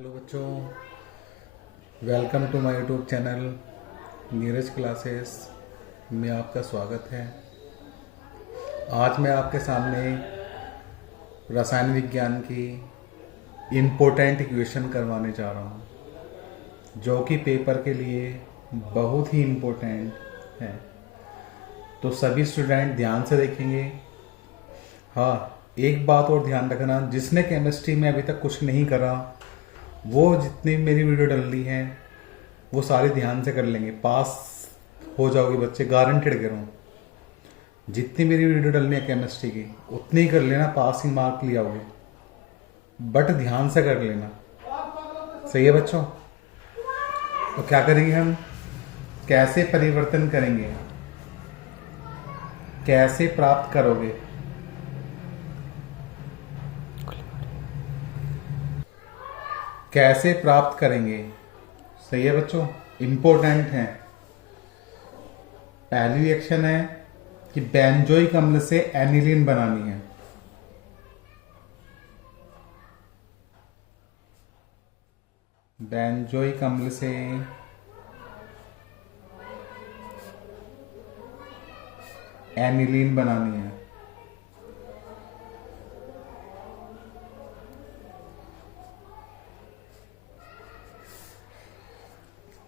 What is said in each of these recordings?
Hello बच्चों, welcome to my YouTube channel Neeraj classes में आपका स्वागत है। आज मैं आपके सामने रसायन विज्ञान की इम्पोर्टेंट इक्वेशन करवाने जा रहा हूँ, जो कि पेपर के लिए बहुत ही इम्पोर्टेंट है। तो सभी स्टूडेंट ध्यान से देखेंगे। हाँ, एक बात और ध्यान रखना, जिसने केमिस्ट्री में अभी तक कुछ नहीं करा वो जितनी मेरी वीडियो डल रही है वो सारे ध्यान से कर लेंगे, पास हो जाओगे बच्चे, गारंटेड कह रहा हूँ। जितनी मेरी वीडियो डलनी है केमिस्ट्री की उतनी ही कर लेना, पास ही मार्क ले आओगे, बट ध्यान से कर लेना। सही है बच्चों? तो क्या करेंगे हम, कैसे परिवर्तन करेंगे, कैसे प्राप्त करोगे, कैसे प्राप्त करेंगे। सही है बच्चों, इंपॉर्टेंट है। पहली रिएक्शन है कि बेंजोइक अम्ल से एनिलीन बनानी है। बेंजोइक अम्ल से एनिलीन बनानी है।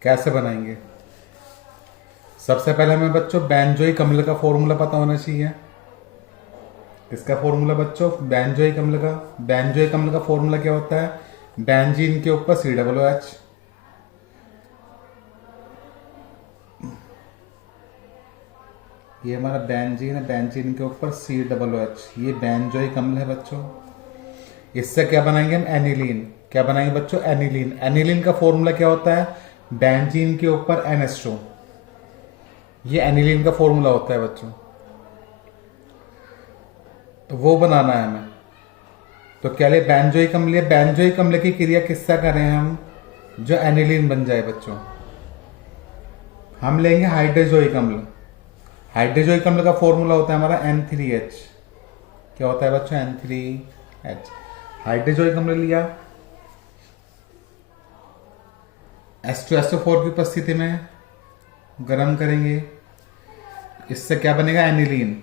कैसे बनाएंगे? सबसे पहले हमें बच्चों बेंजोइक अम्ल का फॉर्मूला पता होना चाहिए। किसका फॉर्मूला बच्चों? बेंजोइक अम्ल का। बेंजोइक अम्ल का फॉर्मूला क्या होता है? बेंजीन के ऊपर COOH, ये हमारा बेंजीन है, बेंजीन के ऊपर COOH, ये बेंजोइक अम्ल है बच्चों। इससे क्या बनाएंगे हम? एनिलीन। क्या बनाएंगे बच्चों? एनिलीन। एनिलीन का फॉर्मूला क्या होता है? बेंजीन के ऊपर NH2, ये एनिलीन का फॉर्मूला होता है बच्चों। तो वो बनाना है हमें। तो क्या ले? बेंजोइक अम्ल। बेंजोइक अम्ल की क्रिया किससे करें हम जो एनिलीन बन जाए बच्चों? हम लेंगे हाइड्रोजोइक अम्ल। हाइड्रोजोइक अम्ल का फॉर्मूला होता है हमारा N3H। क्या होता है बच्चों? N3H। हाइड्रोजोइक अम्ल लिया, H2SO4 की उपस्थिति में गर्म करेंगे, इससे क्या बनेगा? एनिलीन।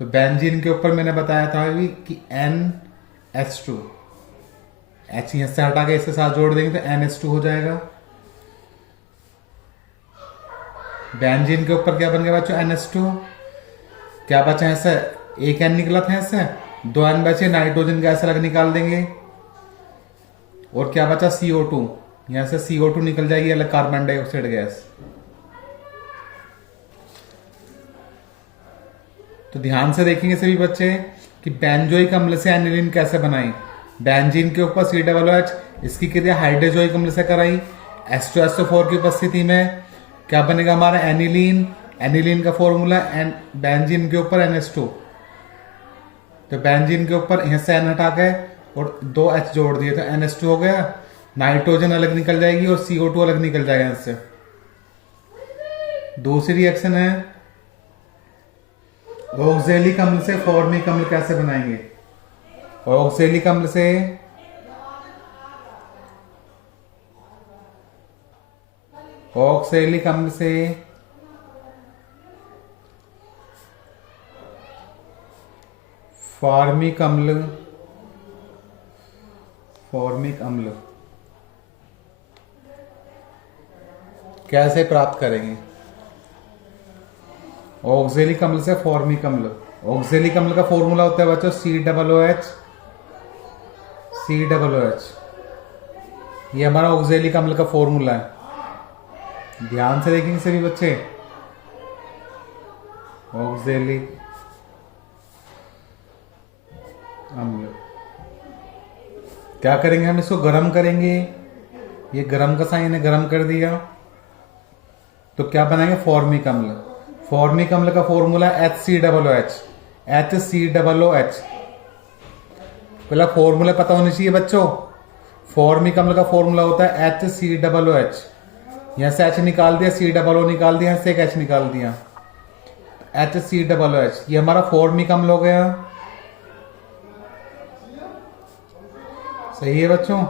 तो बेंजीन के ऊपर मैंने बताया था कि NH2, H यहां से हटा के इसके साथ जोड़ देंगे तो NH2 हो जाएगा। बेंजीन के ऊपर क्या बन गया बच्चों? NH2। क्या बचा है? ऐसे एक N निकला था, ऐसे 2 N बचे, नाइट्रोजन गैस अलग निकाल देंगे, और क्या बचा? CO2। यहां से CO2 निकल जाएगी अलग, कार्बन डाइऑक्साइड गैस। तो ध्यान से देखेंगे सभी बच्चे कि बेंजोइक अम्ल से एनिलीन कैसे बनाई। बेंजीन के ऊपर COOH, इसकी क्रिया हाइड्रोजोइक अम्ल से कराई। H2SO4 की उपस्थिति में क्या बनेगा हमारा? एनिलीन। एनिलीन का फॉर्मूला बेंजीन के ऊपर NH2। तो बेंजीन के ऊपर यहां से N हटा के और 2 H जोड़ दिए तो NH2 हो गया। नाइट्रोजन अलग निकल जाएगी और CO2 अलग निकल जाएगा इससे। दूसरी रिएक्शन है ऑक्जेलिक अम्ल से फॉर्मिक अम्ल कैसे बनाएंगे। ऑक्जेलिक अम्ल से ऑक्जेलिक अम्ल से फॉर्मिक अम्ल, फॉर्मिक अम्ल कैसे प्राप्त करेंगे? ऑक्जेलिक अम्ल से फॉर्मिक अम्ल। ऑक्जेलिक अम्ल का फॉर्मूला होता है बच्चों COOH। ये हमारा ऑक्जेलिक अम्ल का फॉर्मूला है। ध्यान से देखेंगे सभी बच्चे। ऑक्जेलिक अम्ल क्या करेंगे हम? इसको गर्म करेंगे। ये गर्म का साइन है, गर्म कर दिया तो क्या बनाएंगे? फॉर्मिक अम्ल। फॉर्मिक अम्ल का फॉर्मूला HCOOH। पहला फॉर्मूला पता होना चाहिए बच्चों। फॉर्मिक अम्ल का फॉर्मूला होता है HCOOH। यहां से H निकाल दिया, COO निकाल दिया, यहां से एक H निकाल दिया, HCOOH। ये हमारा फॉर्मिक अम्ल हो गया। सही है बच्चों।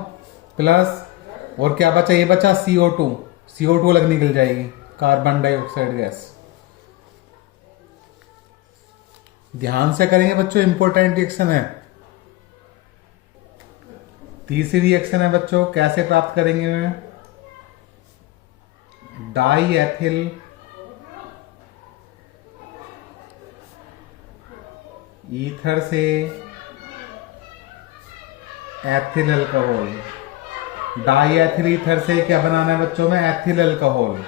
प्लस और क्या बचा, ये बचा CO2। CO2 अलग निकल जाएगी, कार्बन डाइऑक्साइड गैस। ध्यान से करेंगे बच्चों, इंपॉर्टेंट रिएक्शन है। तीसरी रिएक्शन है बच्चों, कैसे प्राप्त करेंगे मैं, डाई एथिल ईथर से ethyl alcohol. Die ethyl ether से क्या बनाना है बच्चों में, एथिल अल्कोहल।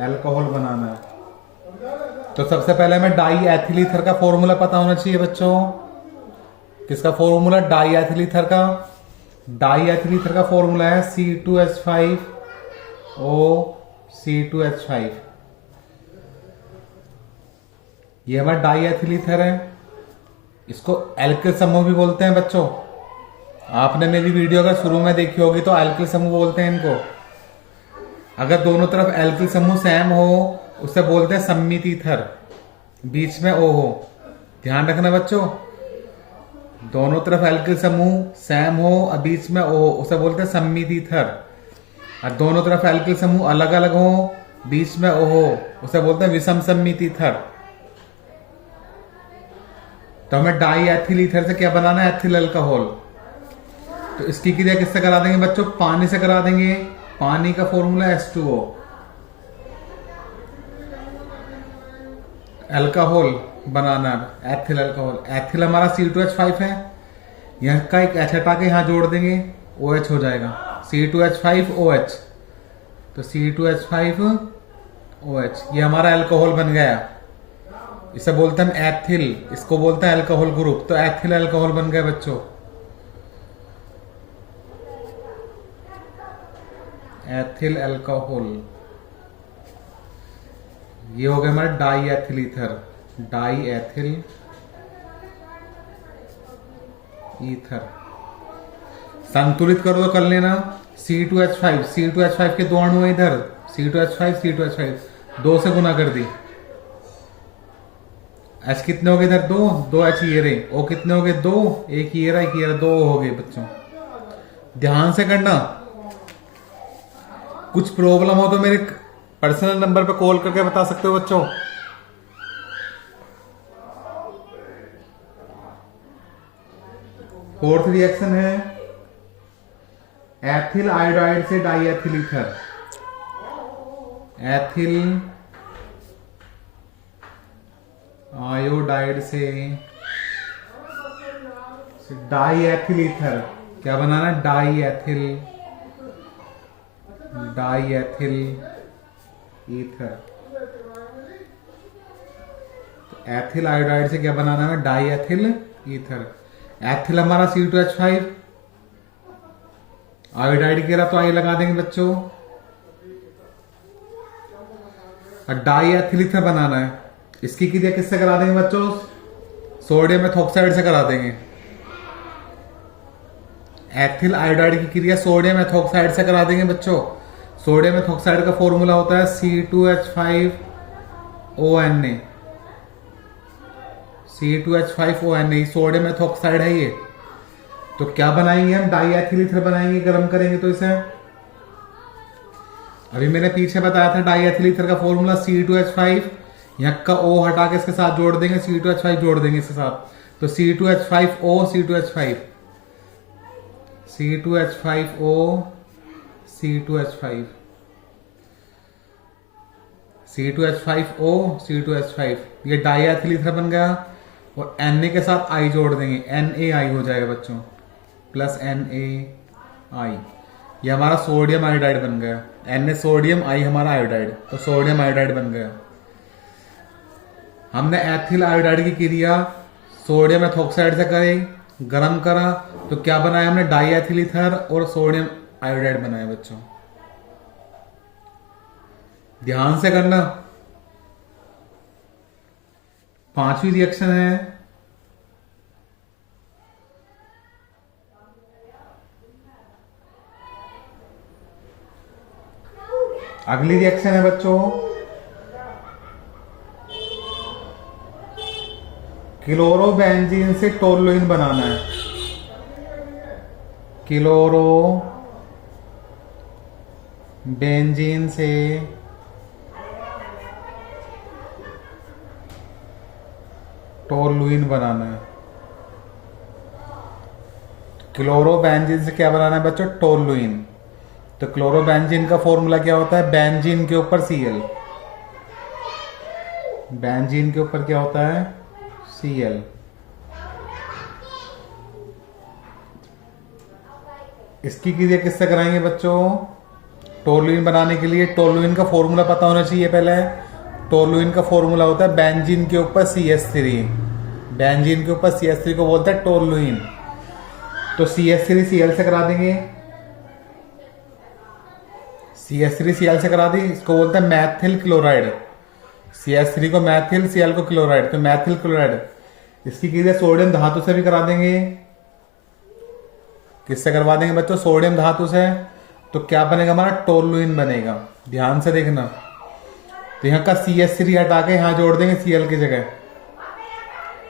अल्कोहल बनाना है। तो सबसे पहले हमें डाई एथिल ईथर का फॉर्मूला पता होना चाहिए बच्चों। किसका फॉर्मूला, डाई एथिल ईथर का। डाई एथिल ईथर का फॉर्मूला है C2H5O, C2H5। ये हमारा डाई एथिल ईथर है। इसको एल्किल समूह भी बोलते हैं बच्चों। आपने मेरी वीडियो अगर शुरू में देखी होगी तो एल्किल समूह बोलते हैं इनको। अगर दोनों तरफ एल्किल समूह सेम हो उसे बोलते हैं सम्मित ईथर, बीच में O हो। ध्यान रखना बच्चों, दोनों तरफ एल्किल समूह सेम हो और बीच में O हो उसे बोलते हैं सम्मित ईथर। और दोनों तरफ एल्किल समूह अलग अलग हो, बीच में O हो उसे बोलते हैं विषम सम्मित ईथर। तो हमें डाई एथिल ईथर से क्या बनाना है, एथिल अल्कोहल। तो इसकी क्रिया किससे करा देंगे बच्चों, पानी से करा देंगे। पानी का फॉर्मूला H2O। अल्कोहल बनाना एथिल अल्कोहल। एथिल हमारा C2H5 है, यहाँ का एक H हटा के यहाँ जोड़ देंगे, OH हो जाएगा, C2H5OH। तो C2H5OH ये हमारा अल्कोहल बन गया। इसे बोलते हैं एथिल, इसको बोलते हैं अल्कोहल ग्रुप। तो एथिल अल्कोहल बन गया बच्चों, एथिल अल्कोहल। ये हो गया हमारा die ethyl ether, die ethyl ether. संतुलित करो तो कर लेना, C2H5, C2H5 के दो अणु है इधर, C2H5, C2H5 दो से गुना कर दी। H कितने हो गए इधर, दो H ये रहे। O कितने हो गए, दो, एक ये रहा, एक ये रहा, दो हो गए बच्चों। ध्यान से करना, कुछ प्रॉब्लम हो तो मेरे पर्सनल नंबर पे कॉल करके बता सकते हो बच्चों। फोर्थ रिएक्शन है एथिल आयोडाइड से diethyl ether. Ethyl iodide से डाई एथिल ईथर। क्या बनाना, diethyl ether. Ethyl iodide से क्या बनाना है, डाई एथिल ईथर। एथिल हमारा C2H5, आयोडाइड के रहा तो आई लगा देंगे बच्चों। और डाई एथिल ईथर बनाना है, इसकी क्रिया किससे करा देंगे बच्चों, सोडियम मेथॉक्साइड से करा देंगे। एथिल आयोडाइड की क्रिया सोडियम मेथॉक्साइड से करा देंगे बच्चों। सोडियम मेथॉक्साइड का फॉर्मूला होता है C2H5ONA। C2H5ONA सोडियम मेथॉक्साइड है ये। तो क्या बनाएंगे हम, डाई एथिल ईथर बनाएंगे, गर्म करेंगे तो इसे। अभी मैंने पीछे बताया था डाई एथिल ईथर का फॉर्मूला C2H5, यहाँ का O हटा के इसके साथ जोड़ देंगे, C2H5 जोड़ देंगे इसके साथ। तो C2H5O, C2H5, C2H5O, C2H5, C2H5O, C2H5। ये डाई एथिल ईथर बन गया। और Na के साथ I जोड़ देंगे, NaI हो जाएगा बच्चों, प्लस NaI। ये हमारा सोडियम आयोडाइड बन गया। Na सोडियम, I हमारा आयोडाइड, तो सोडियम आयोडाइड बन गया। हमने एथिल आयोडाइड की क्रिया सोडियम मेथॉक्साइड से करी, गरम करा, तो क्या बनाया हमने, डाई एथिल ईथर और सोडियम आयोडाइड बनाया बच्चों। ध्यान से करना। पांचवी रिएक्शन है अगली रिएक्शन है बच्चों क्लोरोबेंजीन से टोलुइन बनाना है। क्लोरोबेंजीन से टोलुइन बनाना है। क्लोरोबेंजीन से क्या बनाना है बच्चों? टोलुइन। तो क्लोरोबेंजीन का फॉर्मूला क्या होता है? बेंजीन के ऊपर Cl। बेंजीन के ऊपर क्या होता है? Cl। इसकी क्रिया किससे कराएंगे बच्चों? टोलुइन बनाने के लिए टोलुइन का फॉर्मूला पता होना चाहिए पहले। टोलुइन का फॉर्मूला होता है बेंजीन के ऊपर CH3। बेंजीन के ऊपर CH3 को बोलते हैं टोलुइन। तो CH3 Cl से करा देंगे। CH3 Cl से करा दी, इसको बोलते हैं मैथिल क्लोराइड। CH3 को मैथिल, Cl को क्लोराइड, तो मैथिल क्लोराइड। इसकी क्रिया सोडियम धातु से भी करा देंगे। किससे करवा देंगे बच्चों? सोडियम धातु से। तो क्या बनेगा हमारा? टोलुइन बनेगा। ध्यान से देखना। तो यहाँ का CH3 हटा के यहाँ जोड़ देंगे Cl की जगह।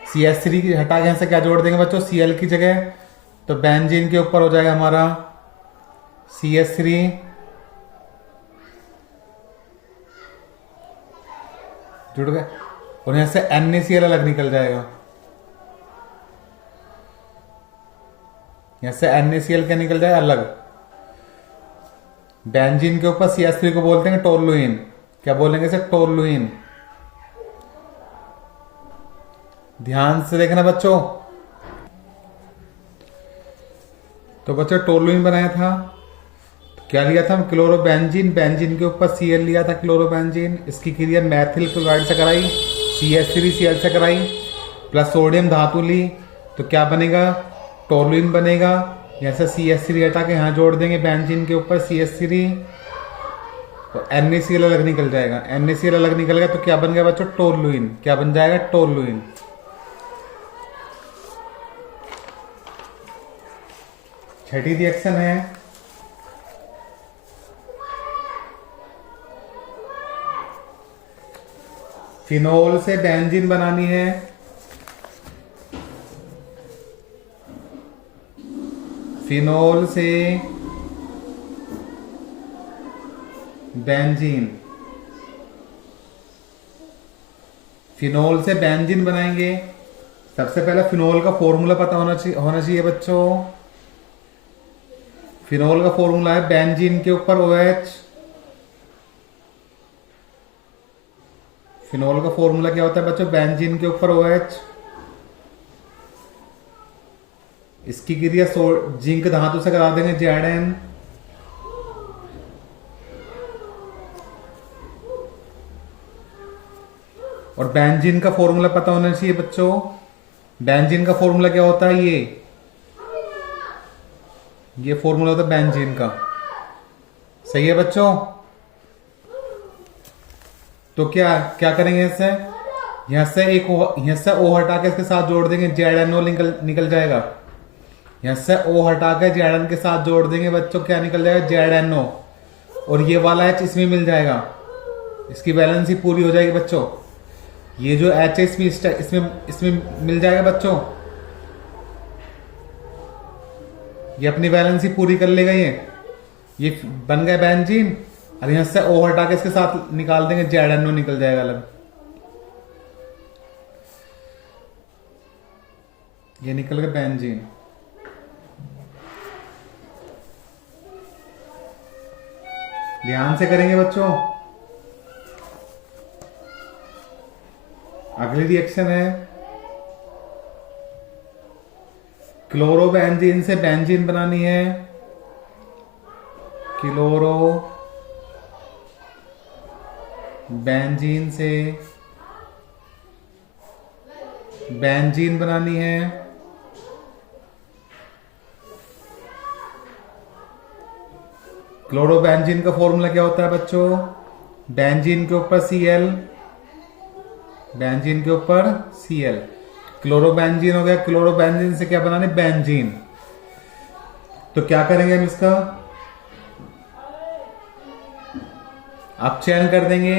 CH3 हटा के यहाँ से क्या जोड़ देंगे बच्चों? Cl की जगह। तो बेंजीन के ऊपर हो जाएगा हमारा CH3 जुड़ गए, और यहां से NaCl अलग निकल जाएगा। यहां से NaCl क्या निकल जाएगा? अलग। बेंजीन के ऊपर CH3 को बोलते हैं टोलुइन। क्या बोलेंगे इसे? टोलुइन। ध्यान से देखना बच्चों। तो बच्चों टोलुइन बनाया था, तो क्या लिया था हम? क्लोरोबेंजीन। बेंजीन के ऊपर Cl लिया था, क्लोरोबेंजीन। इसकी क्रिया मैथिल क्लोराइड से कराई, CH3 Cl से कराई, प्लस सोडियम धातु ली। तो क्या बनेगा? टोलुइन बनेगा। यहाँ से CH3 हटा के यहाँ जोड़ देंगे बेंजीन के ऊपर CH3, तो NaCl अलग निकल जाएगा। NaCl अलग निकल गया तो क्या बन गया बच्चों? टोलुइन। क्या बन जाएगा? टोलुइन। छठी रिएक्शन है फिनोल से बेंजीन बनानी है। फिनोल से बेंजीन। फिनोल से बेंजीन बनाएंगे। सबसे पहले फिनोल का फॉर्मूला पता होना चाहिए बच्चों। फिनोल का फॉर्मूला है बेंजीन के ऊपर OH। फिनोल का फॉर्मूला क्या होता है बच्चों? बेंजीन के ऊपर OH। इसकी क्रिया जिंक धातु से करा देंगे Zn। और बेंजीन का फॉर्मूला पता होना चाहिए बच्चों। बेंजीन का फॉर्मूला क्या होता है? ये फॉर्मूला होता है बेंजीन का। सही है बच्चों? तो क्या क्या करेंगे इससे? यहां से यहां से O हटा के इसके साथ जोड़ देंगे, ZnO निकल जाएगा। यहां से O हटा के Zn के साथ जोड़ देंगे बच्चों, क्या निकल जाएगा? ZnO। और ये वाला H इसमें मिल जाएगा। इसकी बैलेंस पूरी हो जाएगी बच्चों। ये जो H है इसमें मिल जाएगा बच्चों। ये अपनी बैलेंस पूरी कर लेगा। ये बन गया बेंजीन। और यहां से O हटा के इसके साथ निकाल देंगे, ZnO निकल जाएगा अलग। ये निकल गया बेंजीन। ध्यान से करेंगे बच्चों। अगली रिएक्शन है क्लोरोबेंजीन से बेंजीन बनानी है। क्लोरोबेंजीन से बेंजीन बनानी है। क्लोरोबेंजीन का फॉर्मूला क्या होता है बच्चों? बेंजीन के ऊपर Cl। बेंजीन के ऊपर Cl। क्लोरोबेंजीन हो गया। क्लोरोबेंजीन से क्या बनाने? बेंजीन। तो क्या करेंगे हम इसका? आप चयन कर देंगे।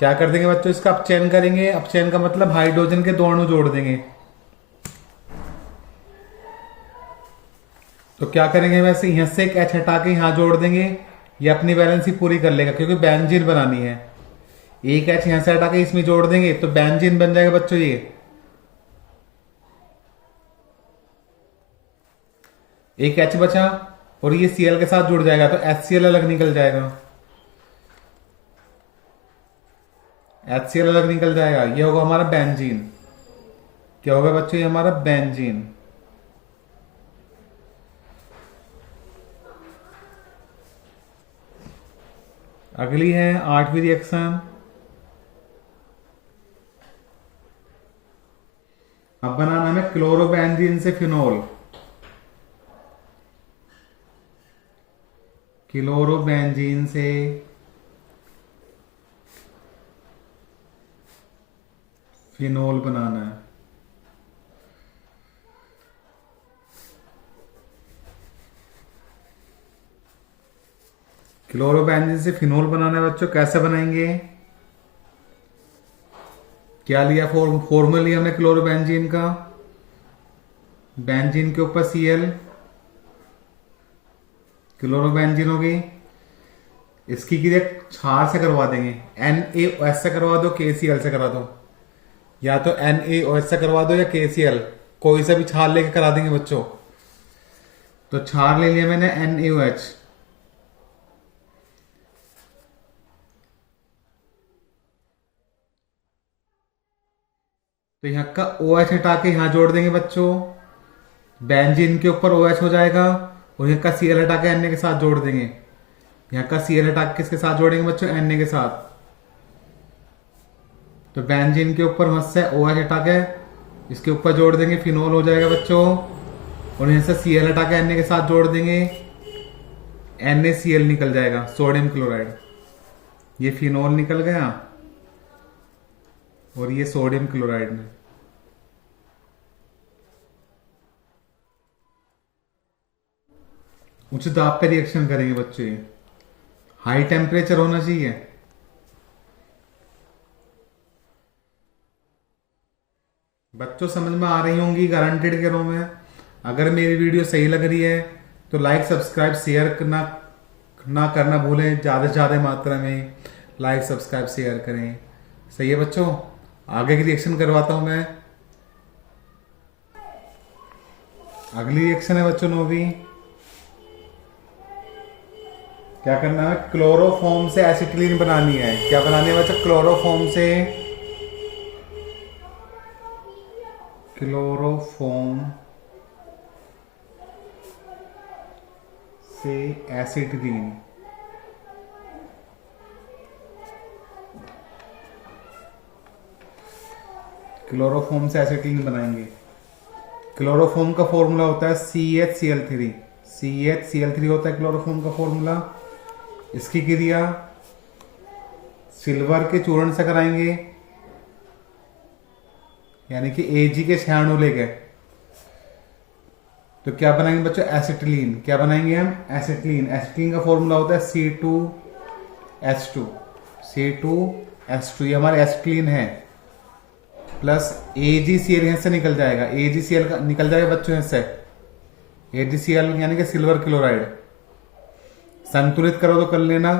क्या कर देंगे बच्चों, इसका अपचयन करेंगे। अपचयन का मतलब हाइड्रोजन के दो अणु जोड़ देंगे। तो क्या करेंगे, वैसे यहां से एक H हटा के यहां जोड़ देंगे, ये अपनी बैलेंस ही पूरी कर लेगा क्योंकि बेंजीन बनानी है। एक H यहां से हटा के इसमें जोड़ देंगे तो बेंजीन बन जाएगा बच्चों। ये एक H बचा और ये Cl के साथ जुड़ जाएगा तो HCl अलग निकल जाएगा। HCl अलग निकल जाएगा, ये होगा हमारा बेंजीन। क्या होगा बच्चों, ये हमारा बेंजीन। अगली है 8वीं रिएक्शन। अब बनाना हमें क्लोरोबेंजीन से फिनोल। क्लोरोबेंजीन से फिनोल बनाना है। क्लोरोबेंजीन से फिनोल बनाना है बच्चों। कैसे बनाएंगे, क्या लिया, फॉर्मूला लिया हमने क्लोरोबेंजीन का। बेंजीन के ऊपर Cl, क्लोरोबेंजीन हो गई। इसकी क्रिया क्षार से करवा देंगे, NaOH से करवा दो, KCl से करा दो। या तो NaOH से करवा दो या KCl, कोई सा भी क्षार लेके करा देंगे बच्चों। तो क्षार ले लिया मैंने NaOH। तो यहाँ का OH हटा के यहां जोड़ देंगे बच्चों, बेंजीन के ऊपर OH हो जाएगा। और यहाँ का Cl हटा के Na के साथ जोड़ देंगे। यहाँ का Cl हटा के किसके साथ जोड़ेंगे बच्चों, Na के साथ। तो बेंजीन के ऊपर मत से OH हटा के इसके ऊपर जोड़ देंगे, फिनोल हो जाएगा बच्चों। और यहाँ से Cl हटा के Na के साथ जोड़ देंगे, NaCl निकल जाएगा, सोडियम क्लोराइड। ये फिनोल निकल गया और ये सोडियम क्लोराइड में। उच्च दाब पे रिएक्शन करेंगे बच्चों, ये हाई टेम्परेचर होना चाहिए। बच्चों समझ में आ रही होंगी, गारंटेड कह रहा हूं मैं। अगर मेरी वीडियो सही लग रही है तो लाइक सब्सक्राइब शेयर ना करना भूलें। ज़्यादा से ज़्यादा मात्रा में लाइक सब्सक्राइब शेयर करें। सही है बच्चों, आगे की रिएक्शन करवाता हूं मैं। अगली रिएक्शन है बच्चों 9वीं। क्या करना है, क्लोरोफॉर्म से एसिटिलीन बनानी है। क्या बनानी है बच्चों, क्लोरोफॉर्म से एसिटिलीन। क्लोरोफॉर्म से एसिटिलीन बनाएंगे। क्लोरोफॉर्म का फॉर्मूला होता है CHCl3। CHCl3 होता है क्लोरोफॉर्म का फॉर्मूला। इसकी क्रिया सिल्वर के चूर्ण से कराएंगे, यानी कि Ag के 6 अणु लेके। तो क्या बनाएंगे बच्चों, एसिटिलीन। क्या बनाएंगे हम, एसिटिलीन। एसिटिलीन का फॉर्मूला होता है C2H2। C2H2 ये हमारे एसिटिलीन है, प्लस AgCl यहाँ से निकल जाएगा। AgCl का निकल जाएगा बच्चों यहाँ से, AgCl यानी कि सिल्वर क्लोराइड। संतुलित करो तो कर लेना,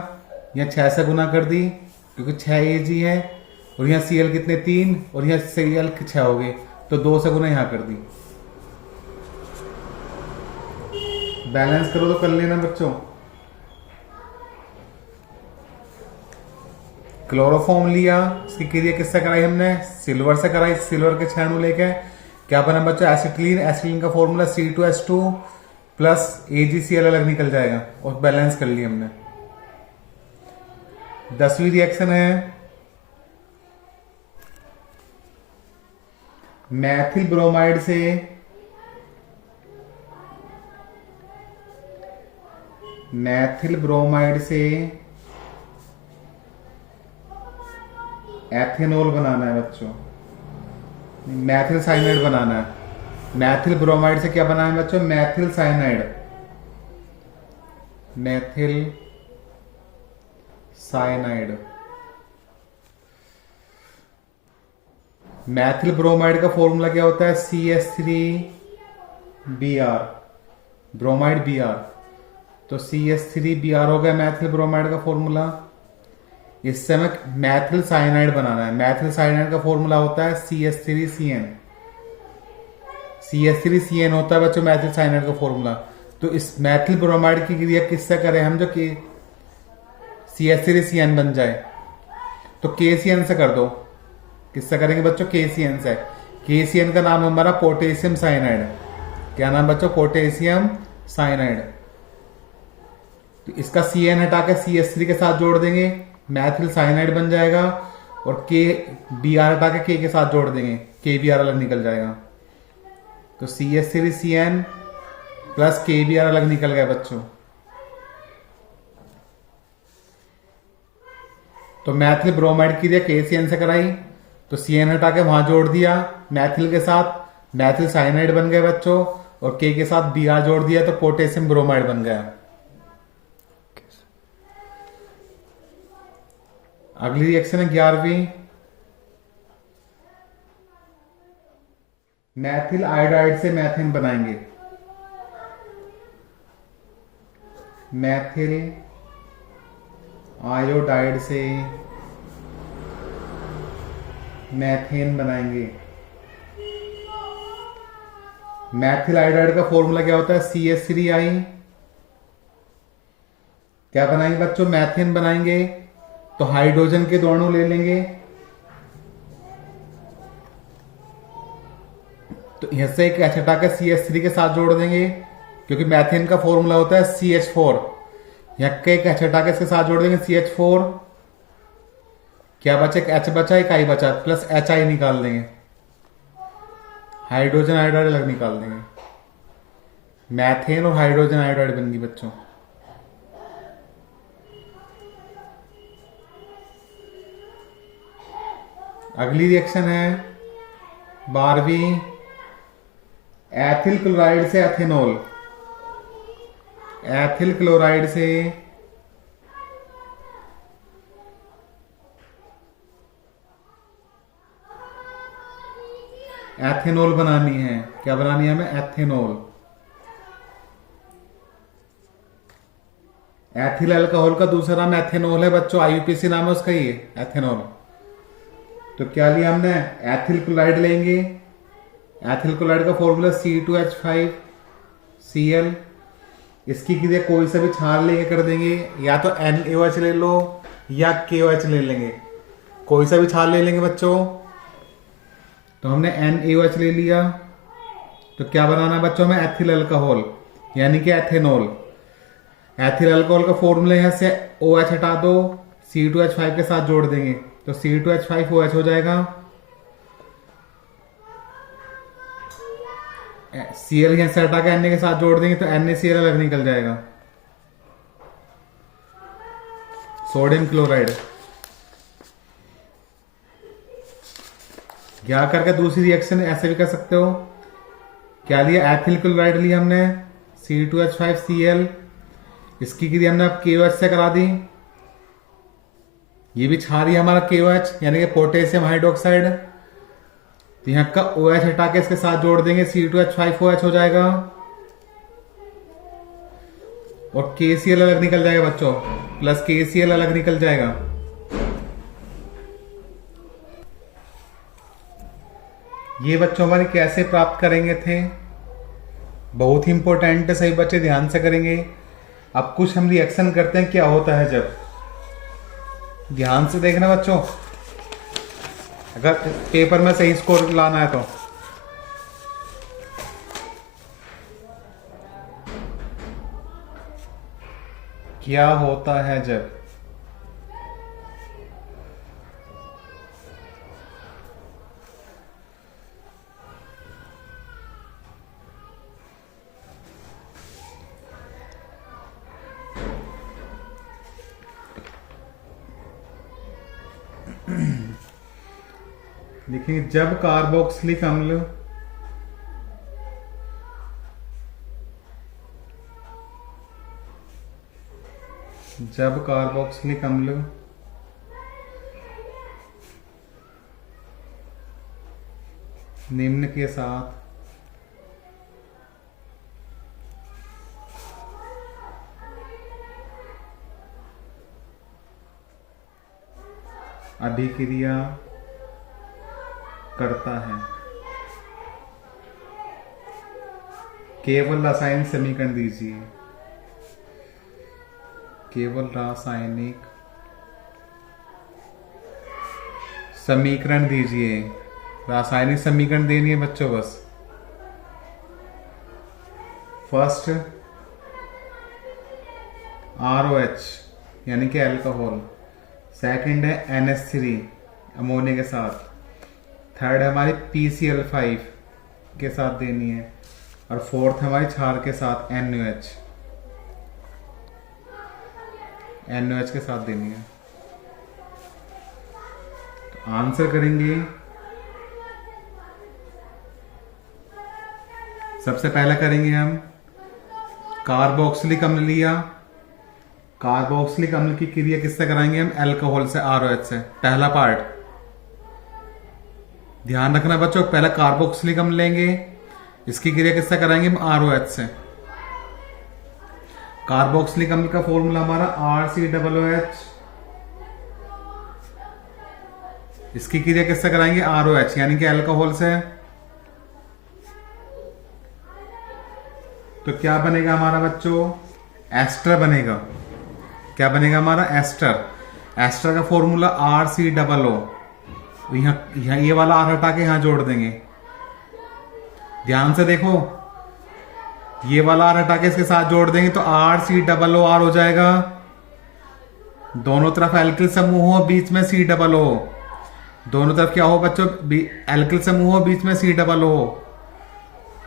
यहाँ 6 से गुना कर दी क्योंकि 6 Ag है, और यहाँ Cl कितने 3 और यहाँ Cl 6 हो गए, तो 2 से गुना यहाँ कर दी। बैलेंस करो तो कर लेना बच्चों। क्लोरोफॉर्म लिया, इसकी क्रिया किससे कराई हमने, सिल्वर से कराई। सिल्वर के 6 अणु लेके क्या बना बच्चों, एसिटिलीन। एसिटिलीन का फॉर्मूला C2H2 प्लस AgCl अलग निकल जाएगा, और बैलेंस कर लिया हमने। 10वीं रिएक्शन है मैथिल ब्रोमाइड से एथेनॉल बनाना है बच्चों। मैथिल साइनाइड बनाना है। मैथिल ब्रोमाइड से क्या बनाना है बच्चों, मैथिल साइनाइड। मैथिल ब्रोमाइड का फॉर्मूला क्या होता है? CH3Br, bromide Br। तो CH3Br हो गया मैथिल ब्रोमाइड का फॉर्मूला। इससे हमें मैथिल साइनाइड बनाना है। मैथिल साइनाइड का फॉर्मूला होता है CH3CN। CH3CN होता है बच्चों मैथिल साइनाइड का फॉर्मूला। तो इस मैथिल ब्रोमाइड की क्रिया किससे करें हम, जो कि CH3CN बन जाए? तो KCN से कर दो। किससे करेंगे बच्चों? KCN से। KCN का नाम हमारा पोटेशियम साइनाइड। क्या नाम बच्चों? Potassium cyanide. तो इसका CN हटा के CH3 के साथ जोड़ देंगे, मैथिल साइनाइड बन जाएगा। और KBr हटा के K के साथ जोड़ देंगे, KBr अलग निकल जाएगा। तो CH3CN प्लस KBr अलग निकल गया बच्चों। तो मैथिल ब्रोमाइड की क्रिया KCN से कराई, तो CN हटा के वहां जोड़ दिया मैथिल के साथ, मैथिल साइनाइड बन गए बच्चों। और K के साथ Br जोड़ दिया तो पोटेशियम ब्रोमाइड बन गया। अगली रिएक्शन है 11वीं। मैथिल आयोडाइड से मैथेन बनाएंगे। मैथिल आयोडाइड से मैथेन बनाएंगे। मैथिल आयोडाइड का फॉर्मूला क्या होता है? CH3I। क्या बनाएंगे बच्चों? मैथेन बनाएंगे। तो हाइड्रोजन के 2 अणु ले लेंगे। तो यहां से एक H हटा के CH3 के साथ जोड़ देंगे, क्योंकि मैथेन का फॉर्मूला होता है CH4। यहां के एक H हटा के इसके साथ जोड़ देंगे CH4। क्या बचा? एक H बचा, एक I बचा, प्लस HI निकाल देंगे। हाइड्रोजन आयोडाइड अलग निकाल देंगे। मैथेन और हाइड्रोजन आयोडाइड बन गई बच्चों। अगली रिएक्शन है 12वीं। एथिल क्लोराइड से एथेनॉल। एथिल क्लोराइड से एथेनॉल बनानी है। क्या बनानी है हमें? एथेनॉल। एथिल अल्कोहल का दूसरा नाम एथेनॉल है बच्चों, IUPAC नाम है उसका, ये एथेनॉल। तो क्या लिया हमने? एथिल क्लोराइड लेंगे। एथिल क्लोराइड का फॉर्मूला C2H5Cl। इसकी क्रिया कोई सा भी क्षार लेके कर देंगे, या तो NaOH ले लो या KOH ले लेंगे। कोई सा भी क्षार ले लेंगे बच्चों। तो हमने NaOH ले लिया। तो क्या बनाना है बच्चों में? एथिल अल्कोहल, यानी कि एथेनॉल। एथिल अल्कोहल का फॉर्मूला यहां से OH हटा दो, C2H5 के साथ जोड़ देंगे, तो C2H5OH हो जाएगा। Cl यहां से हटा के Na के साथ जोड़ देंगे तो NaCl अलग निकल जाएगा। Sodium chloride. क्या करके दूसरी रिएक्शन ऐसे भी कर सकते हो। क्या लिया? एथिल क्लोराइड लिया हमने, C2H5Cl। इसकी क्रिया हमने अब KOH से करा दी। ये भी क्षार ही हमारा KOH, यानी कि पोटेशियम हाइड्रोक्साइड। तो यहां का OH हटा के इसके साथ जोड़ देंगे, C2H5OH हो जाएगा। और KCl अलग निकल जाएगा बच्चों, प्लस KCl अलग निकल जाएगा। ये बच्चों हमारे कैसे प्राप्त करेंगे थे? बहुत ही इंपॉर्टेंट है, सही बच्चे ध्यान से करेंगे। अब कुछ हम रिएक्शन करते हैं, क्या होता है जब। ध्यान से देखना बच्चों, अगर पेपर में सही स्कोर लाना है तो। क्या होता है जब देखिए, जब कार्बोक्सिलिक अम्ल निम्न के साथ अभिक्रिया करता है। केवल रासायनिक समीकरण दीजिए। केवल रासायनिक समीकरण दीजिए। रासायनिक समीकरण देनी है बच्चों बस। फर्स्ट ROH यानी कि अल्कोहल, सेकंड है NH3 अमोनिया के साथ, थर्ड है हमारी PCl5 के साथ देनी है, और फोर्थ हमारी क्षार के साथ NOH के साथ देनी है। तो आंसर करेंगे, सबसे पहला करेंगे हम कार्बोक्सिलिक अम्ल लिया। कार्बोक्सिलिक अम्ल की क्रिया किससे कराएंगे हम? अल्कोहल से, ROH से। पहला पार्ट ध्यान रखना बच्चों, पहला कार्बोक्सिलिक अम्ल लेंगे, इसकी क्रिया किससे कराएंगे हम? ROH से। कार्बोक्सिलिक अम्ल का फॉर्मूला हमारा RCOOH, इसकी क्रिया किससे कराएंगे? ROH यानी कि अल्कोहल से। तो क्या बनेगा हमारा बच्चों? एस्टर बनेगा। क्या बनेगा हमारा? एस्टर। एस्टर का फॉर्मूला RCOO, यहाँ ये वाला R हटा के यहां जोड़ देंगे। ध्यान से देखो, ये वाला R हटा के इसके साथ जोड़ देंगे तो RCOOR हो जाएगा। दोनों तरफ एल्किल समूह हो, बीच में COO। दोनों तरफ क्या हो बच्चों? एल्किल समूह हो, बीच में COO हो,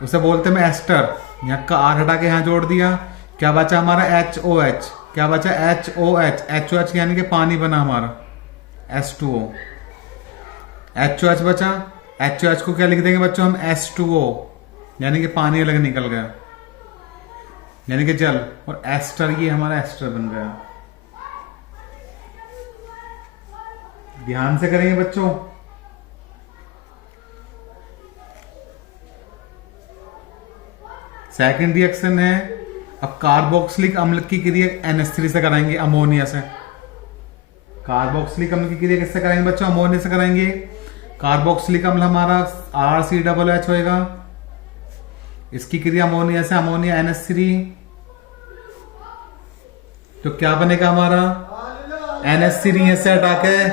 उसे बोलते हैं एस्टर। यहाँ का R हटा के यहाँ जोड़ दिया, क्या बचा हमारा? HOH। क्या बचा? HOH। HOH यानी कि पानी बना हमारा, H2O। HOH बचा, HOH को क्या लिख देंगे बच्चों हम? H2O यानी कि पानी अलग निकल गया, यानी कि जल। और एस्टर, ये हमारा एस्टर बन गया। ध्यान से करेंगे बच्चों। सेकंड रिएक्शन है, अब कार्बोक्सिलिक अम्ल की क्रिया NH3 से कराएंगे, अमोनिया से। कार्बोक्सिलिक अम्ल की क्रिया किससे कराएंगे बच्चों? अमोनिया से कराएंगे। कार्बोक्सिलिक अम्ल हमारा RCOOH होएगा, इसकी क्रिया अमोनिया से, अमोनिया NH3। तो क्या बनेगा हमारा? NH3 से हटा के,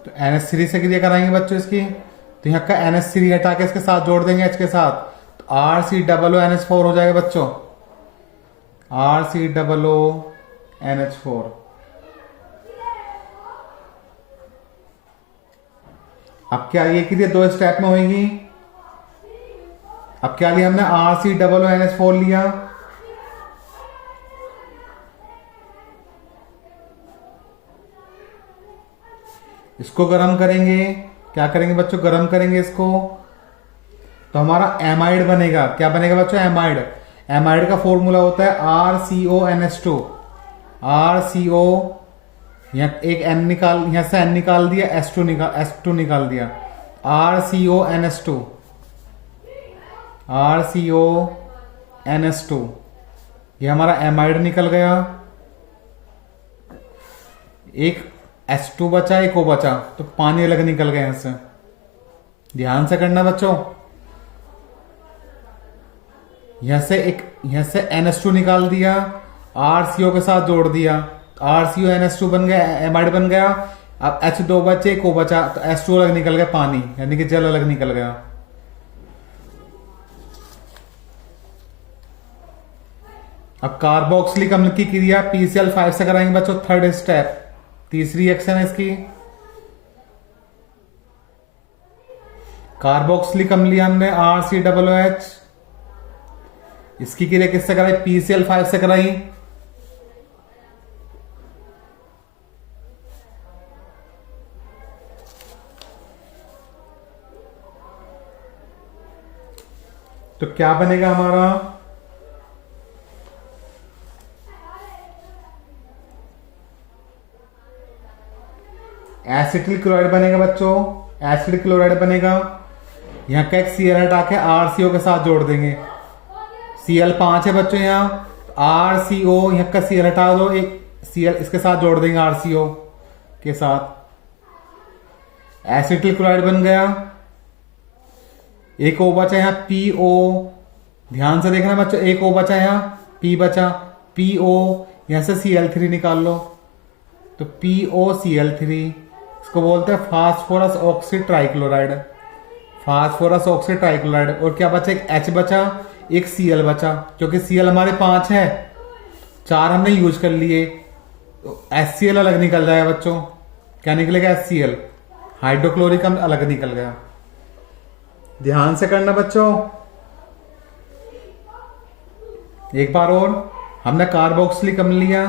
तो NH3 से क्रिया कराएंगे बच्चों इसकी। तो यहाँ का NH3 हटा के इसके साथ जोड़ देंगे H के साथ, तो RCOONH4 हो जाएगा बच्चों। RCOONH4। अब क्या ये क्रिया दो स्टेप में होगी। अब क्या लिया हमने? RCOONH4 लिया, इसको गर्म करेंगे। क्या करेंगे बच्चों? गर्म करेंगे इसको, तो हमारा एमाइड बनेगा। क्या बनेगा बच्चों? एमाइड। एमाइड का फॉर्मूला होता है RCONH2। RCO, यहाँ एक N निकाल, यहाँ से N निकाल दिया, S2 निकाल दिया, RCONH2। RCONH2 ये हमारा एमाइड निकल गया। एक H2 बचा, एक O बचा, तो पानी अलग निकल गया यहां से। ध्यान से करना बच्चों। यहां से NH2 निकाल दिया, RCO के साथ जोड़ दिया, RCONH2 बन गया, एमाइड बन गया। अब H2 बचे, एक O बचा, तो H2 अलग निकल गया, पानी यानी कि जल अलग निकल गया। अब कार्बोक्सिलिक अम्ल की क्रिया PCl5 से कराएंगे बच्चों, थर्ड स्टेप, तीसरी रिएक्शन है इसकी। कार्बोक्सिलिक अम्ल लिया हमने RCOOH, इसकी क्रिया किससे कराई? PCl5 से कराई। तो क्या बनेगा हमारा? एसिटिल क्लोराइड बनेगा बच्चों। एसिड क्लोराइड बनेगा। यहाँ का एक Cl हटा के RCO के साथ जोड़ देंगे। Cl 5 है बच्चों, यहाँ RCO, यहाँ का Cl हटा दो, एक Cl इसके साथ जोड़ देंगे RCO के साथ। एसिटिल क्लोराइड बन गया। एक O बचा यहाँ PO, ध्यान से देखना बच्चों, एक O बचा यहाँ, P बचा, PO, यहां से Cl3 निकाल लो तो POCl3, इसको बोलते हैं phosphorus oxy trichloride. Phosphorus oxy trichloride. और क्या बचा, एक H बचा, एक Cl बचा, क्योंकि Cl हमारे 5 है, 4 हमने यूज कर लिए, तो HCl अलग निकल जाएगा बच्चों। क्या निकलेगा, HCl, हाइड्रोक्लोरिक अम्ल अलग निकल गया। ध्यान से करना बच्चों। एक बार और, हमने कार्बोक्सिलिक अम्ल लिया,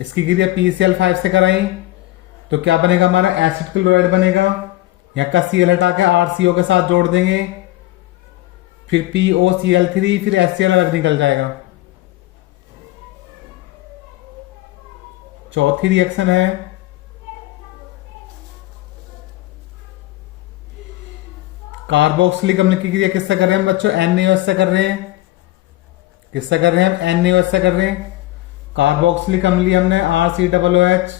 इसकी क्रिया PCl5 से कराई, तो क्या बनेगा हमारा, एसिड क्लोराइड बनेगा। यहाँ का Cl हटा के RCO के साथ जोड़ देंगे, फिर POCl3, फिर HCl अलग निकल जाएगा। चौथी रिएक्शन है कार्बोक्सिलिक अम्ल की क्रिया किससे कर रहे हैं हम बच्चों, NaOH से कर रहे हैं। किससे कर रहे हैं हम, NaOH से कर रहे हैं। कार्बोक्सिलिक अम्ल लिया हमने RCOOH,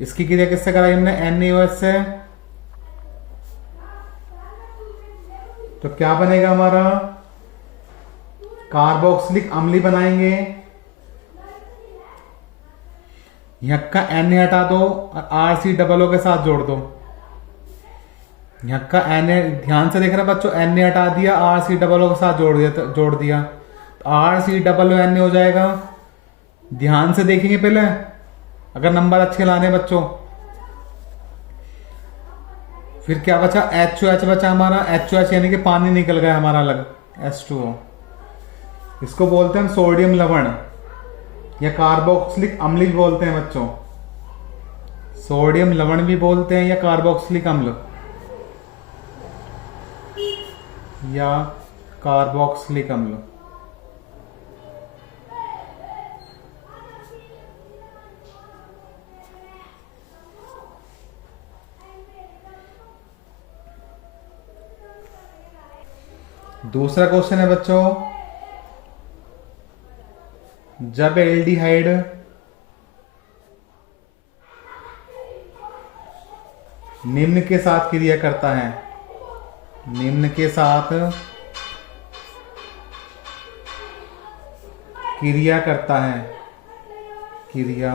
इसकी क्रिया किससे कराई हमने, NaOH से। तो क्या बनेगा हमारा, कार्बोक्सिलिक अम्ल बनाएंगे। यहाँ का Na हटा दो और RCOO के साथ जोड़ दो। यहाँ का Na, ध्यान से देखना बच्चों, Na हटा दिया, RCOO के साथ जोड़ दिया तो RCOONA हो जाएगा। ध्यान से देखेंगे पहले, अगर नंबर अच्छे लाने बच्चों। फिर क्या बचा, HOH बचा हमारा, HOH यानी कि पानी निकल गया हमारा अलग, H2O। इसको बोलते हैं सोडियम लवण या कार्बोक्सिलिक अम्ल भी बोलते हैं बच्चों। सोडियम लवण भी बोलते हैं या कार्बोक्सिलिक अम्ल या कार्बोक्सिलिक अम्ल। दूसरा क्वेश्चन है बच्चों, जब एल्डिहाइड निम्न के साथ क्रिया करता है, निम्न के साथ क्रिया करता है, क्रिया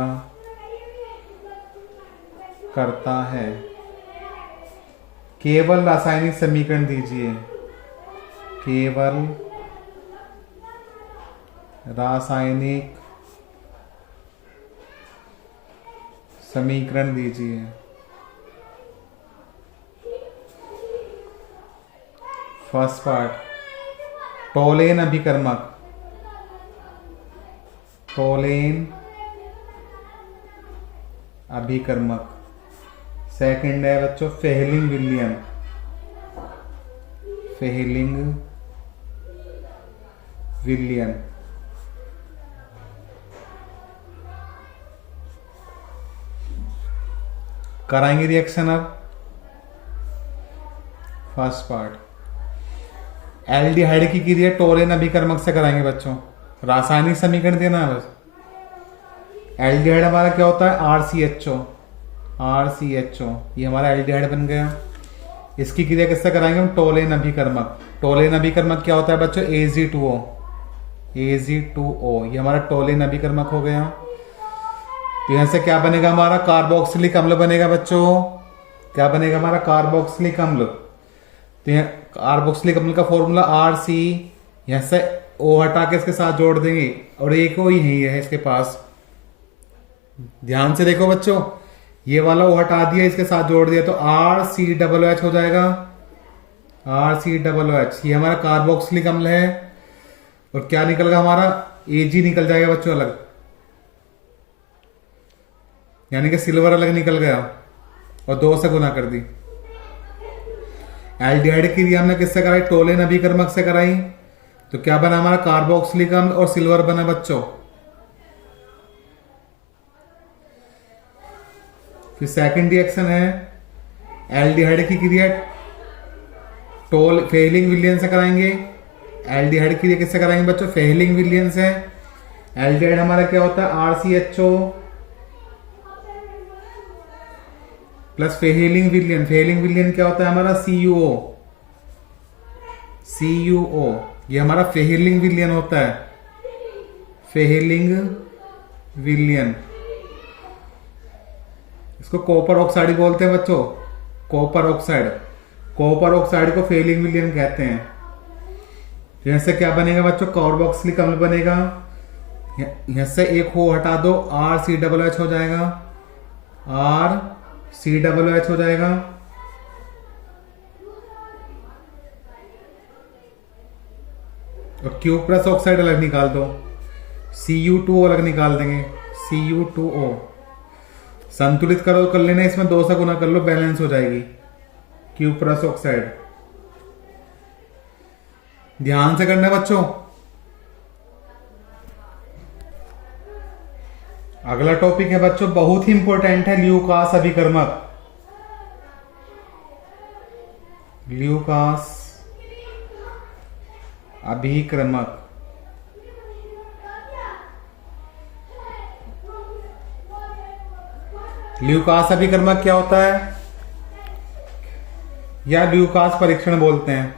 करता है, केवल रासायनिक समीकरण दीजिए, केवल रासायनिक समीकरण दीजिए। फर्स्ट पार्ट, टोलेन अभिकर्मक, टोलेन अभिकर्मक। सेकंड है बच्चों फेहलिंग विलियन, फेहलिंग विलियन। कराएंगे रिएक्शन अब। फर्स्ट पार्ट, एल्डिहाइड की क्रिया टोलेन अभिकर्मक से कराएंगे बच्चों। रासायनिक समीकरण देना है बस। एल्डिहाइड हमारा क्या होता है, RCHO, RCHO, ये हमारा एल्डिहाइड बन गया। इसकी क्रिया किससे कराएंगे हम, टोलेन अभिकर्मक। टोलेन अभिकर्मक क्या होता है बच्चों, Ag2O, Ag2O, ये हमारा टोलेन अभिकर्मक हो गया। तो यहां से क्या बनेगा हमारा, कार्बोक्सिलिक अम्ल बनेगा बच्चों। क्या बनेगा हमारा, कार्बोक्सिलिक अम्ल। तो यहाँ कार्बोक्सिलिक अम्ल का फॉर्मूला RC, यहां से O हटा के इसके साथ जोड़ देंगे और एक O ही है इसके पास। ध्यान से देखो बच्चों, ये वाला O हटा दिया, इसके साथ जोड़ दिया तो RCOOH हो जाएगा, RCOOH। ये हमारा कार्बोक्सिलिक अम्ल है। और क्या निकल गया हमारा, Ag निकल जाएगा बच्चों अलग, यानी कि सिल्वर अलग निकल गया और 2 से गुना कर दी। एल्डिहाइड की क्रिया हमने किससे कराई, टोलेन अभिकर्मक से कराई। तो क्या बना हमारा, कार्बोक्सिलिक अम्ल और सिल्वर बना बच्चों। फिर सेकंड रिएक्शन है एल्डिहाइड की क्रिया टोल फेहलिंग विलियन से कराएंगे। एल्डिहाइड की क्रिया किससे कराएंगे बच्चों? फेहलिंग विलियन से। एल्डिहाइड हमारा क्या होता है? RCHO प्लस फेहलिंग विलियन। फेहलिंग विलियन क्या होता है हमारा? CuO। ये हमारा फेहलिंग विलियन होता है, फेहलिंग विलियन। इसको कॉपर ऑक्साइड बोलते हैं बच्चों, कॉपर ऑक्साइड। कॉपर ऑक्साइड को फेहलिंग विलियन कहते हैं। जैसे क्या बनेगा बच्चों? कार्बोक्सिलिक अम्ल बनेगा। यहां से एक हो हटा दो, RCOOH हो जाएगा, RCOOH हो जाएगा। और Q प्लस ऑक्साइड अलग निकाल दो, Cu2O अलग निकाल देंगे, Cu2O। संतुलित करो कर लेना, इसमें 2 से गुना कर लो, बैलेंस हो जाएगी Q प्लस ऑक्साइड। ध्यान से करना है बच्चों। अगला टॉपिक है बच्चों, बहुत ही इंपॉर्टेंट है, ल्यूकास अभिकर्मक। ल्यूकास अभिकर्मक। ल्यूकास अभिकर्मक क्या होता है, या ल्यूकास परीक्षण बोलते हैं।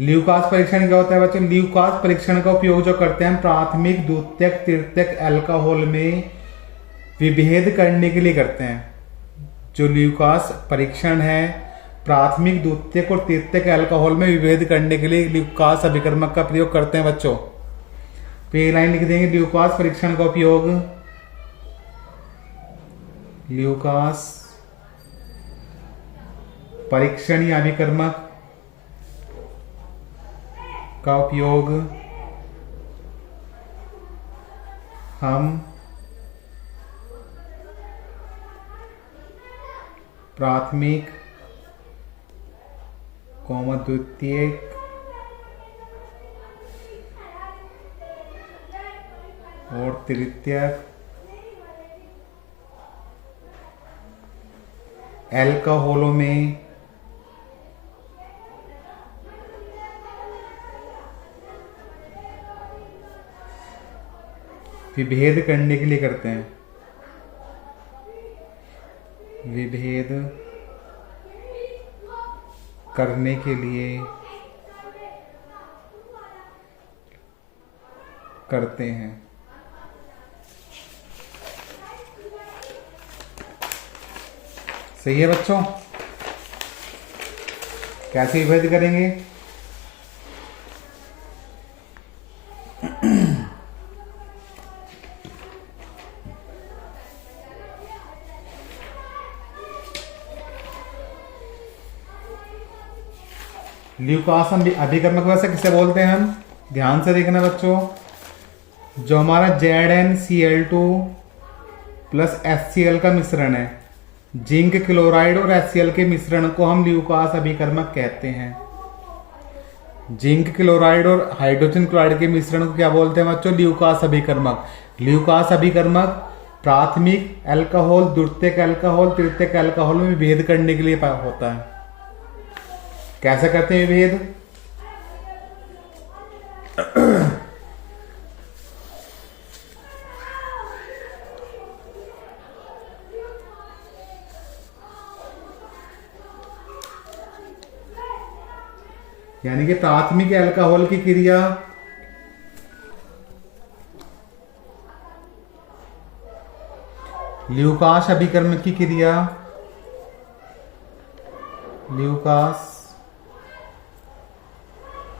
ल्यूकास परीक्षण क्या होता है बच्चों? ल्यूकास परीक्षण का उपयोग जो करते हैं प्राथमिक, द्वितीयक, तृतीयक अल्कोहल में विभेद करने के लिए करते हैं। जो ल्यूकास परीक्षण है प्राथमिक, द्वितीयक और तृतीयक अल्कोहल में विभेद करने के लिए ल्यूकास अभिकर्मक का प्रयोग करते हैं बच्चों। पे लाइन लिख देंगे, ल्यूकास परीक्षण का उपयोग, ल्यूकास परीक्षण या अभिकर्मक का उपयोग हम प्राथमिक, द्वितीयक और तृतीयक अल्कोहलों में विभेद करने के लिए करते हैं। विभेद करने के लिए करते हैं। सही है बच्चों? कैसे विभेद करेंगे? ल्यूकास अभिकर्मक वैसे किसे बोलते हैं हम? ध्यान से देखना बच्चों। जो हमारा ZnCl2 प्लस HCl का मिश्रण है, जिंक क्लोराइड और HCl के मिश्रण को हम ल्यूकास अभिकर्मक कहते हैं। जिंक क्लोराइड और हाइड्रोजन क्लोराइड के मिश्रण को क्या बोलते हैं बच्चों? ल्यूकास अभिकर्मक। ल्यूकास अभिकर्मक प्राथमिक अल्कोहल, द्वितीयक अल्कोहल, तृतीयक अल्कोहल में विभेद करने के लिए होता है। कैसे करते हैं विभेद? यानी कि प्राथमिक अल्कोहल की क्रिया ल्यूकास अभिकर्मक की क्रिया, ल्यूकास,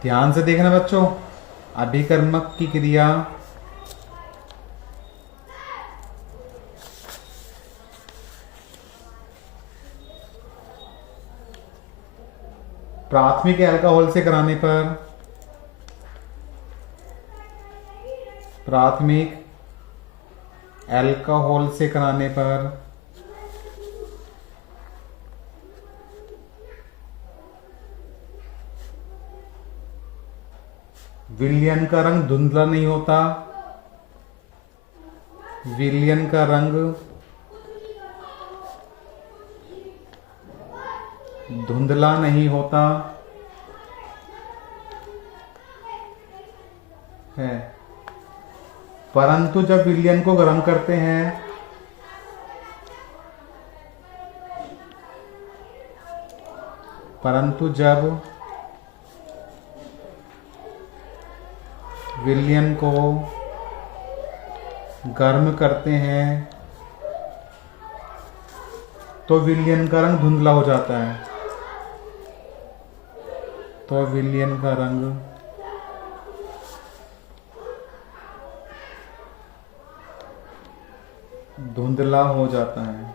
ध्यान से देखना बच्चों, अभिकर्मक की क्रिया प्राथमिक अल्कोहल से कराने पर, प्राथमिक अल्कोहल से कराने पर विलयन का रंग धुंधला नहीं होता, विलयन का रंग धुंधला नहीं होता है, परंतु जब विलयन को गर्म करते हैं परंतु जब विलयन को गर्म करते हैं तो विलयन का रंग धुंधला हो जाता है। तो विलयन का रंग धुंधला हो जाता है।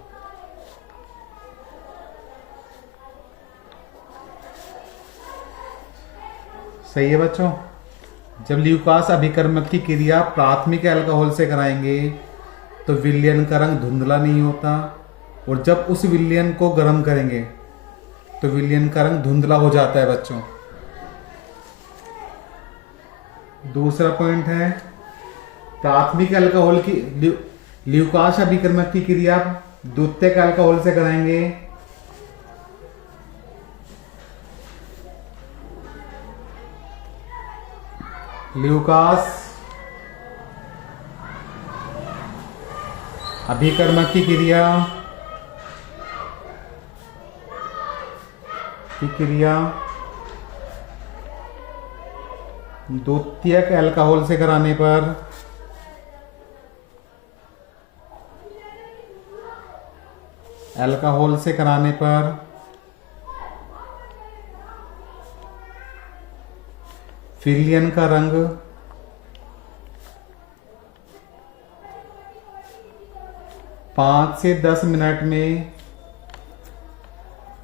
सही है बच्चों। जब ल्यूकास अभिकर्मक की क्रिया प्राथमिक अल्कोहल से कराएंगे तो विलयन का रंग धुंधला नहीं होता, और जब उस विलयन को गर्म करेंगे तो विलयन का रंग धुंधला हो जाता है बच्चों। दूसरा पॉइंट है, प्राथमिक अल्कोहल की ल्यूकास अभिकर्मक की क्रिया द्वितीयक अल्कोहल से कराएंगे ल्यूकास अभिकर्मक की क्रिया द्वितीयक अल्कोहल से कराने पर विलयन का रंग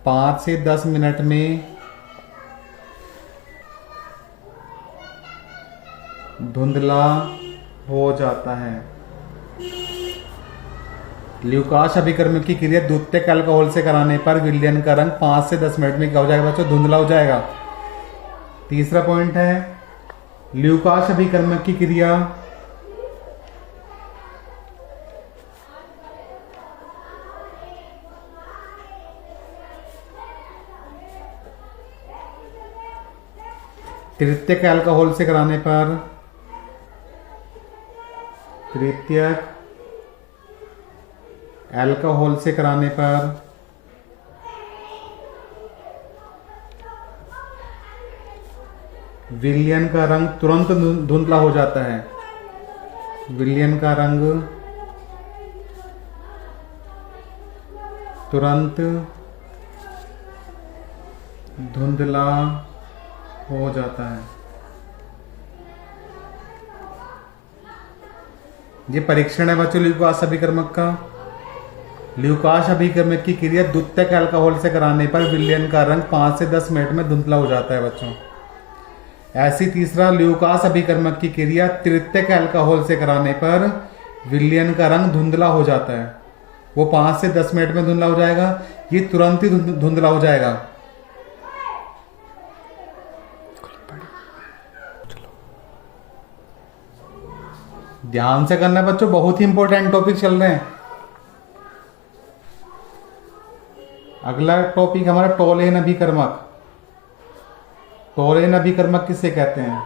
पाँच से दस मिनट में धुंधला हो जाता है। ल्यूकास अभिकर्मक की क्रिया द्वितीयक अल्कोहल से कराने पर विलयन का रंग 5 से 10 मिनट में क्या हो जाएगा बच्चों? धुंधला हो जाएगा। तीसरा पॉइंट है, ल्यूकास अभिकर्मक की क्रिया तृतीयक अल्कोहल से कराने पर विलयन का रंग तुरंत धुंधला हो जाता है। विलयन का रंग तुरंत धुंधला हो जाता है। ये परीक्षण है बच्चों ल्यूकास अभिकर्मक का। ल्यूकास अभिकर्मक की क्रिया द्वितीयक अल्कोहल से कराने पर विलयन का रंग 5 से 10 मिनट में धुंधला हो जाता है बच्चों। ऐसी तीसरा, ल्यूकास अभिकर्मक की क्रिया तृतीयक अल्कोहल से कराने पर विलयन का रंग धुंधला हो जाता है। वो 5 से 10 मिनट में धुंधला हो जाएगा, ये तुरंत ही धुंधला हो जाएगा। ध्यान से करना बच्चों, बहुत ही इंपॉर्टेंट टॉपिक चल रहे हैं। अगला टॉपिक हमारा टोलेन अभिकर्मक। टोलेन अभिकर्मक किसे कहते हैं?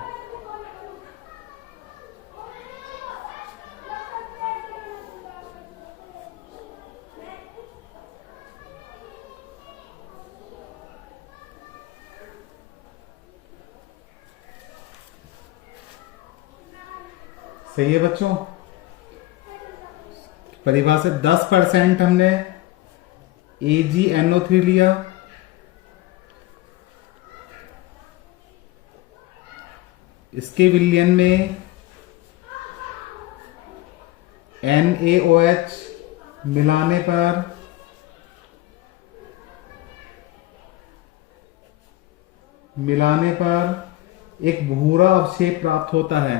सही है बच्चों। परिभाषा 10% हमने AgNO3 लिया, इसके विलयन में NaOH मिलाने पर एक भूरा अवक्षेप प्राप्त होता है।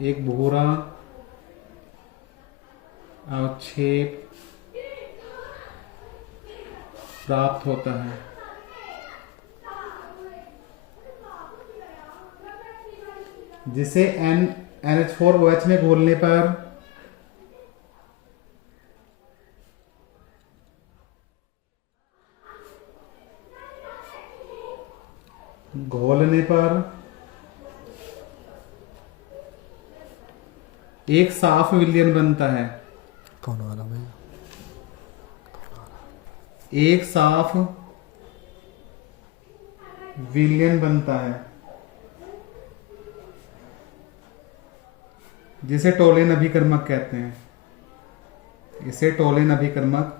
एक भूरा अवक्षेप प्राप्त होता है। जिसे NH4OH में घोलने पर घोलने पर एक साफ विलयन बनता है। कौन वाला भैया? एक साफ विलयन बनता है जिसे टोलेन अभिकर्मक कहते हैं। इसे टोलेन अभिकर्मक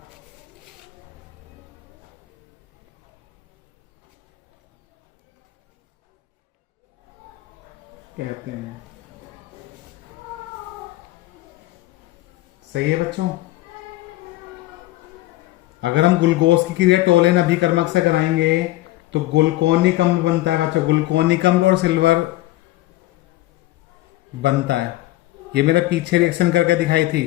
कहते हैं। सही है बच्चों। अगर हम ग्लूकोज की क्रिया टोलेन अभिकर्मक से कराएंगे तो ग्लूकोनिक अम्ल बनता है बच्चों। ग्लूकोनिक अम्ल और सिल्वर बनता है। ये मेरा पीछे रिएक्शन करके दिखाई थी।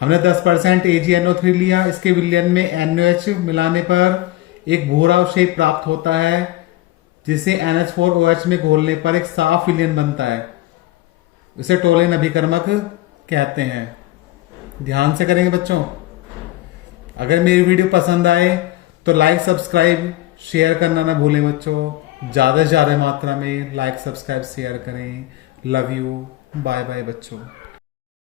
हमने 10% AgNO3 लिया, इसके विलयन में NaOH मिलाने पर एक भूरा अवशेष प्राप्त होता है जिसे NH4OH में घोलने पर एक साफ विलयन बनता है। इसे टोलेन अभिकर्मक कहते हैं। ध्यान से करेंगे बच्चों। अगर मेरी वीडियो पसंद आए तो लाइक सब्सक्राइब शेयर करना ना भूलें बच्चों। ज़्यादा से ज़्यादा मात्रा में लाइक सब्सक्राइब शेयर करें। Love you. बाय बाय बच्चों।